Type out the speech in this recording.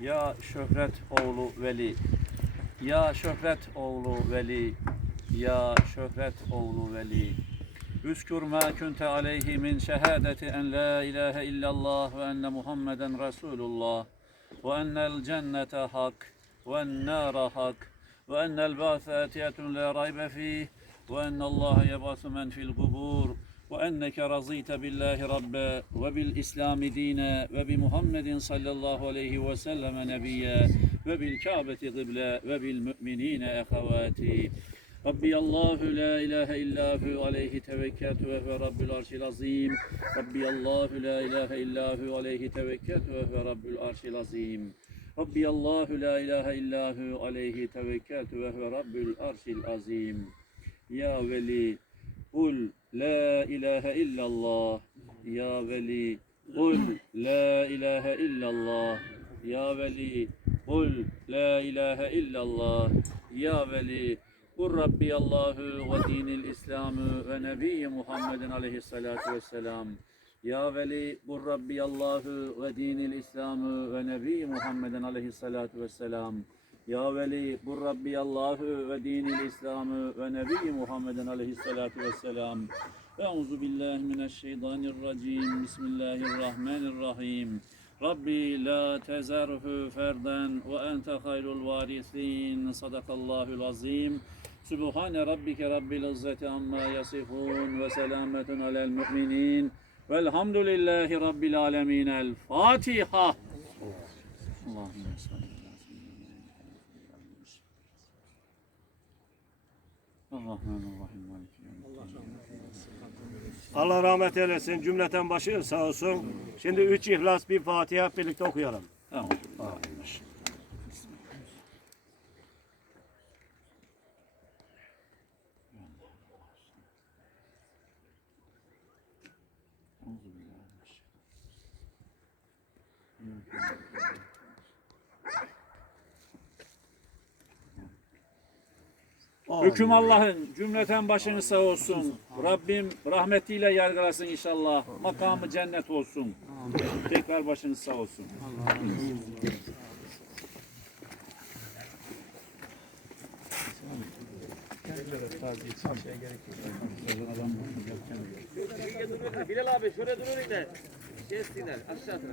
Ya Şöhret oğlu Veli. Ya Şöhret oğlu Veli. Ya Şöhret oğlu Veli. Üskür ma kunte aleyhi min şehadeti en la ilahe illallah ve enne Muhammeden Resulullah ve ennel cennete hak ve ennâra hak ve ennel ba'se etiyetun la raybe fih ve ennallâhe yebasu men fil kubur وأنك رضيت بالله ربا وبالإسلام دينا وبمحمد صلى الله عليه وسلم نبيا وبالكعبة قبلا وبالمؤمنين أخواتي. ربي الله لا إله إلا هو عليه توكلت وهو رب العرش العظيم. ربي الله لا إله إلا هو عليه توكلت وهو رب العرش العظيم. ربي الله لا إله إلا هو عليه توكلت وهو رب العرش العظيم. يا ولي قل لا إله إلا الله. يا ولي قل لا إله إلا الله. يا ولي قل لا إله إلا الله. يا ولي قل ربي الله ودين الإسلام ونبي محمد عليه الصلاة والسلام. يا ولي قل ربي الله ودين الإسلام ونبي محمد عليه الصلاة والسلام. Ya veli bu Rabbi Allahu ve dinil İslamı ve Nebi Muhammeden aleyhissalatu vesselam. Euzu billahi mineşşeytanirracim. Bismillahirrahmanirrahim. Rabbi la tezerhu ferden ve ente hayrul varisin. Sadakallahul azim. Sübhane rabbike rabbil izzeti amma yasifun ve selametun alel mu'minin. Velhamdülillahi rabbil alemin. El Fatiha. Allahümme salli. Allah rahmet eylesin. Cümleten başı sağ olsun. Şimdi üç İhlas, bir Fatiha birlikte okuyalım. Tamam. Thank. Hüküm Allah'ın cümleten başınız sağ olsun. Rabbim rahmetiyle yargılasın inşallah. Makamı cennet olsun. Tekrar başınız sağ olsun. Bilal abi şöyle durun yine. Şey etsinler aşağı taraf.